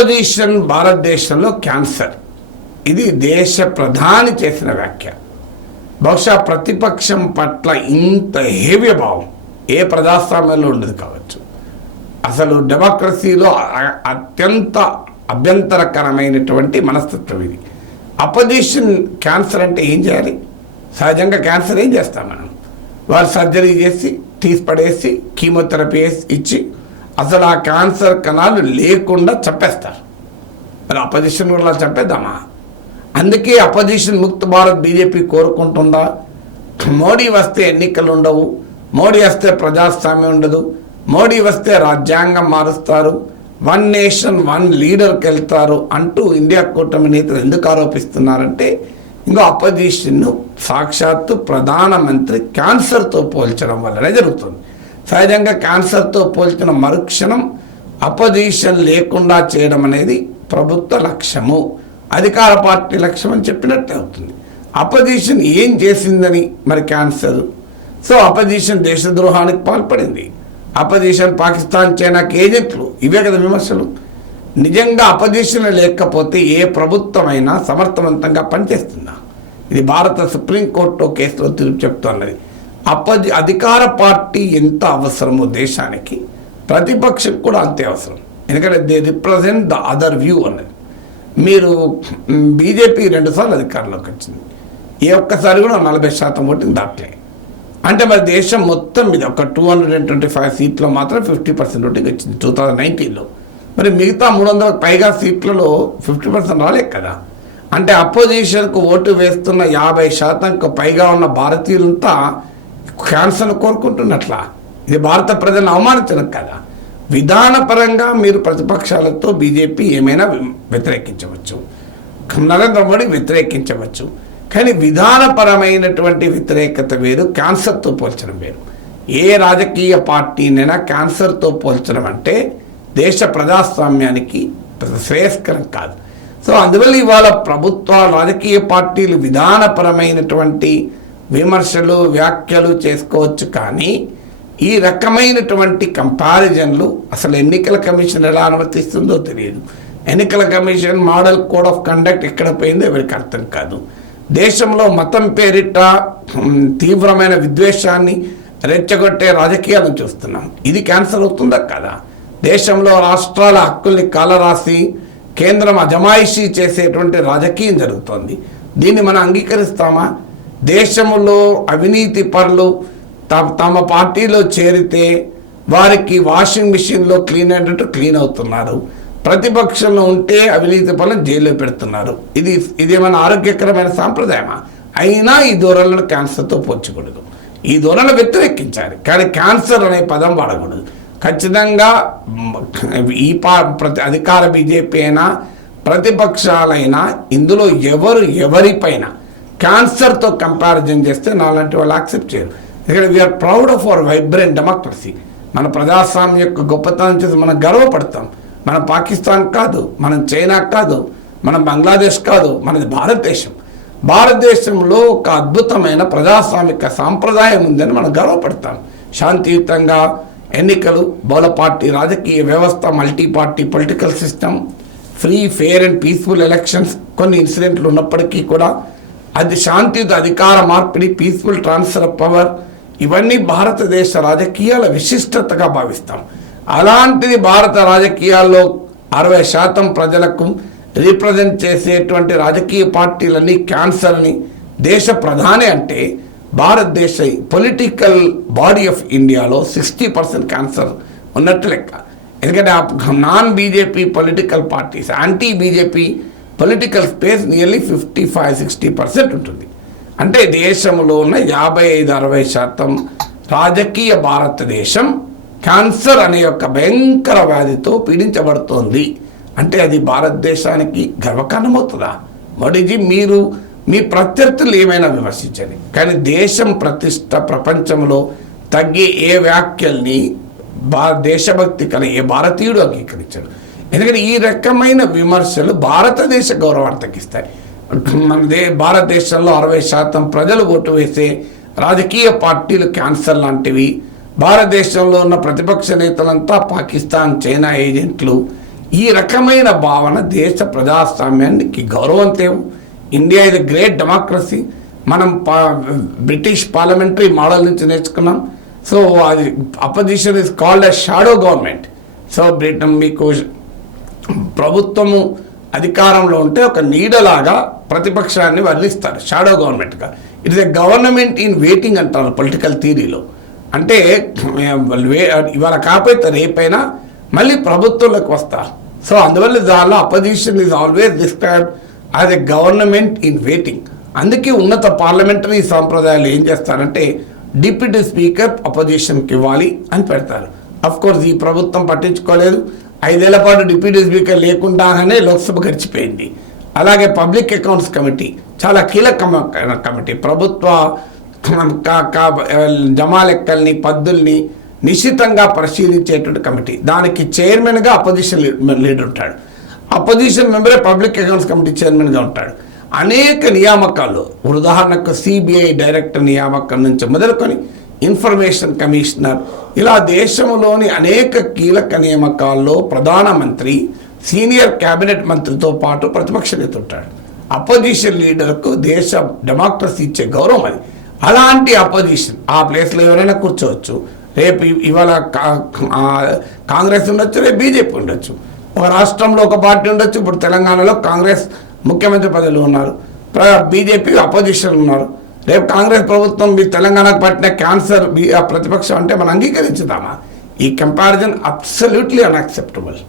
Opposition భారతదేశంలో cancer, ఇది దేశ ప్రధాని చేసిన వ్యాఖ్య. బహుశా ప్రతిపక్షం పట్ల ఇంత హేవ్య భావం ఏ ప్రజాస్వామ్యంలో ఉండదు కావచ్చు. అసలు డెమోక్రసీలో అత్యంత అభ్యంతరకరమైనటువంటి మనస్తత్వం ఇది. అపోజిషన్ క్యాన్సర్ అంటే ఏం చేయాలి? సహజంగా క్యాన్సర్ ఏం చేస్తాం మనం? వాళ్ళు సర్జరీ చేసి తీసి పడేసి కీమోథెరపీ ఇచ్చి అసలు ఆ క్యాన్సర్ కణాలు లేకుండా చంపేస్తారు. మరి అపోజిషన్ కూడా చంపేద్దామా? అందుకే అపోజిషన్ ముక్త భారత్ బీజేపీ కోరుకుంటుందా? మోడీ వస్తే ఎన్నికలు ఉండవు, మోడీ వస్తే ప్రజాస్వామ్యం ఉండదు, మోడీ వస్తే రాజ్యాంగం మారుస్తారు, వన్ నేషన్ వన్ లీడర్కి వెళ్తారు అంటూ ఇండియా కూటమి నేతలు ఎందుకు ఆరోపిస్తున్నారంటే ఇంకో అపోజిషన్ను సాక్షాత్తు ప్రధానమంత్రి క్యాన్సర్తో పోల్చడం వల్లనే జరుగుతుంది. సహజంగా క్యాన్సర్తో పోల్చిన మరుక్షణం అపోజిషన్ లేకుండా చేయడం అనేది ప్రభుత్వ లక్ష్యము, అధికార పార్టీ లక్ష్యం అని చెప్పినట్టే అవుతుంది. అపోజిషన్ ఏం చేసిందని మరి క్యాన్సర్? సో అపోజిషన్ దేశద్రోహానికి పాల్పడింది, అపోజిషన్ పాకిస్తాన్ చైనాకి ఏజెంట్లు, ఇవే కదా విమర్శలు. నిజంగా అపోజిషన్ లేకపోతే ఏ ప్రభుత్వమైనా సమర్థవంతంగా పనిచేస్తుందా? ఇది భారత సుప్రీంకోర్టు కేసులో తీర్పు చెప్తున్నది. అధికార పార్టీ ఎంత అవసరమో దేశానికి, ప్రతిపక్షం కూడా అంతే అవసరం. ఎందుకంటే they represent the other view అన్నది. మీరు బీజేపీ 2 సార్లు అధికారంలోకి వచ్చింది, ఏ ఒక్కసారి కూడా 40% ఓటింగ్ దాటలే. అంటే మరి దేశం మొత్తం మీద ఒక 225 సీట్లో మాత్రం 50% ఓటింగ్ వచ్చింది 2019లో. మరి మిగతా 300 పైగా సీట్లలో 50% రాలే కదా. అంటే అపోజిషన్కు ఓటు వేస్తున్న 50%కు పైగా ఉన్న భారతీయులంతా క్యాన్సర్ను కోరుకుంటున్నట్లా? ఇది భారత ప్రజలను అవమానించడం కదా. విధానపరంగా మీరు ప్రతిపక్షాలతో బీజేపీ ఏమైనా వ్యతిరేకించవచ్చు, నరేంద్ర మోడీ వ్యతిరేకించవచ్చు, కానీ విధానపరమైనటువంటి వ్యతిరేకత వేరు, క్యాన్సర్తో పోల్చడం వేరు. ఏ రాజకీయ పార్టీనైనా క్యాన్సర్తో పోల్చడం అంటే దేశ ప్రజాస్వామ్యానికి శ్రేయస్కరం కాదు. సో అందువల్ల ఇవాళ ప్రభుత్వ రాజకీయ పార్టీలు విధానపరమైనటువంటి విమర్శలు వ్యాఖ్యలు చేసుకోవచ్చు, కానీ ఈ రకమైనటువంటి కంపారిజన్లు అసలు ఎన్నికల కమిషన్ ఎలా అనుమతిస్తుందో తెలియదు. ఎన్నికల commission model code of conduct ఎక్కడ పోయిందో ఎవరికి అర్థం కాదు. దేశంలో మతం పేరిట తీవ్రమైన విద్వేషాన్ని రెచ్చగొట్టే రాజకీయాలను చూస్తున్నాం. ఇది క్యాన్సర్ అవుతుందా కదా? దేశంలో రాష్ట్రాల హక్కుల్ని కాలరాసి కేంద్రం అజమాయిషీ చేసేటువంటి రాజకీయం జరుగుతోంది. దీన్ని మనం అంగీకరిస్తామా? దేశంలో అవినీతి పరులు తమ పార్టీలో చేరితే వారికి వాషింగ్ మిషన్లో క్లీన్ అయినట్టు క్లీన్ అవుతున్నారు, ప్రతిపక్షంలో ఉంటే అవినీతి పనులను జైల్లో పెడుతున్నారు. ఇదేమైనా ఆరోగ్యకరమైన సాంప్రదాయమా? అయినా ఈ ధోరణులను క్యాన్సర్తో పోల్చకూడదు, ఈ ధోరణులు వ్యతిరేకించాలి, కానీ క్యాన్సర్ అనే పదం వాడకూడదు. ఖచ్చితంగా ఈ అధికార బీజేపీ అయినా ప్రతిపక్షాలైనా ఇందులో ఎవరిపైన క్యాన్సర్తో కంపారిజన్ చేస్తే నాలాంటి వాళ్ళు యాక్సెప్ట్ చేయరు. ఎందుకంటే we are proud of our vibrant democracy. మన ప్రజాస్వామ్యం యొక్క గొప్పతనం చేసి మనం గర్వపడతాం. మన పాకిస్తాన్ కాదు, మనం చైనా కాదు, మనం బంగ్లాదేశ్ కాదు, మనది భారతదేశం. భారతదేశంలో ఒక అద్భుతమైన ప్రజాస్వామిక సాంప్రదాయం ఉందని మనం గర్వపడతాం. శాంతియుతంగా ఎన్నికలు, బహుళ పార్టీ రాజకీయ వ్యవస్థ, multi party political system, free fair and peaceful elections, కొన్ని ఇన్సిడెంట్లు ఉన్నప్పటికీ కూడా అది శాంతియుత అధికార మార్పిడి, పీస్ఫుల్ ట్రాన్స్ఫర్ ఆఫ్ పవర్, ఇవన్నీ భారతదేశ రాజకీయాల విశిష్టతగా భావిస్తాం. అలాంటిది భారత రాజకీయాల్లో 60% ప్రజలకు రిప్రజెంట్ చేసేటువంటి రాజకీయ పార్టీలన్నీ క్యాన్సర్ని దేశ ప్రధాని అంటే భారతదేశ పొలిటికల్ బాడీ ఆఫ్ ఇండియాలో 60% క్యాన్సర్ ఉన్నట్టు లెక్క. ఎందుకంటే non BJP political parties, anti BJP political space nearly 55-60% ఉంటుంది. అంటే దేశంలో ఉన్న 55-60% రాజకీయ భారతదేశం క్యాన్సర్ అనే యొక్క భయంకర వ్యాధితో పీడించబడుతోంది. అంటే అది భారతదేశానికి గర్వకారణమవుతుందా? మోడీజీ, మీరు మీ ప్రత్యర్థులు ఏమైనా విమర్శించండి, కానీ దేశం ప్రతిష్ట ప్రపంచంలో తగ్గే ఏ వ్యాఖ్యల్ని దేశభక్తి కలిగి ఏ భారతీయుడు అంగీకరించాడు. ఎందుకంటే ఈ రకమైన విమర్శలు భారతదేశ గౌరవాన్ని తగ్గిస్తాయి. మన భారతదేశంలో 60% ప్రజలు ఓటు వేసే రాజకీయ పార్టీలు క్యాన్సర్ లాంటివి. భారతదేశంలో ఉన్న ప్రతిపక్ష నేతలంతా పాకిస్తాన్, చైనా ఏజెంట్లు. ఈ రకమైన భావన దేశ ప్రజాస్వామ్యానికి గౌరవం తేవు. ఇండియా ఇది గ్రేట్ డెమోక్రసీ. మనం బ్రిటిష్ పార్లమెంటరీ మోడల్ నుంచి నేర్చుకున్నాం. సో అది opposition is called a shadow government. So మీకు ప్రభుత్వము అధికారంలో ఉంటే ఒక నీడలాగా ప్రతిపక్షాన్ని వర్ణిస్తారు షాడో గవర్నమెంట్గా. It is a government in waiting అంటారు పొలిటికల్ థియరీలో. అంటే ఇవాళ కాకపోతే రేపైనా మళ్ళీ ప్రభుత్వంలోకి వస్తారు. సో అందువల్ల దానిలో opposition is always described as a government in waiting. అందుకే ఉన్నత పార్లమెంటరీ సాంప్రదాయాలు ఏం చేస్తారంటే డిప్యూటీ స్పీకర్ అపోజిషన్కి ఇవ్వాలి అని పెడతారు. అఫ్కోర్స్ ఈ ప్రభుత్వం పట్టించుకోలేదు. 5 ఏళ్ల పాటు డిప్యూటీ స్పీకర్ లేకుండానే లోక్సభ గడిచిపోయింది. అలాగే పబ్లిక్ అకౌంట్స్ కమిటీ చాలా కీలక కమిటీ. ప్రభుత్వ జమా లెక్కల్ని పద్దుల్ని నిశ్చితంగా పరిశీలించేటువంటి కమిటీ. దానికి చైర్మన్గా అపోజిషన్ లీడర్ ఉంటాడు. అపోజిషన్ మెంబరే పబ్లిక్ అకౌంట్స్ కమిటీ చైర్మన్గా ఉంటాడు. అనేక నియామకాలు, ఉదాహరణకు సిబిఐ డైరెక్టర్ నియామకం నుంచి మొదలుకొని ఇన్ఫర్మేషన్ కమిషనర్, ఇలా దేశంలోని అనేక కీలక నియామకాల్లో ప్రధానమంత్రి, సీనియర్ క్యాబినెట్ మంత్రితో పాటు ప్రతిపక్ష నేత ఉంటాడు. అపోజిషన్ లీడర్కు దేశ డెమోక్రసీ ఇచ్చే గౌరవం అది. అలాంటి అపోజిషన్ ఆ ప్లేస్లో ఎవరైనా కూర్చోవచ్చు. రేపు ఇవాళ కాంగ్రెస్ ఉండొచ్చు, రేపు బీజేపీ ఉండొచ్చు. ఒక రాష్ట్రంలో ఒక పార్టీ ఉండొచ్చు. ఇప్పుడు తెలంగాణలో కాంగ్రెస్ ముఖ్యమంత్రి పదవిలో ఉన్నారు, బీజేపీ అపోజిషన్ ఉన్నారు. రేపు కాంగ్రెస్ ప్రభుత్వం మీ తెలంగాణకు పట్టిన క్యాన్సర్ ప్రతిపక్షం అంటే మనం అంగీకరించుదామా? ఈ కంపారిజన్ అబ్సల్యూట్లీ అన్యాక్సెప్టబుల్.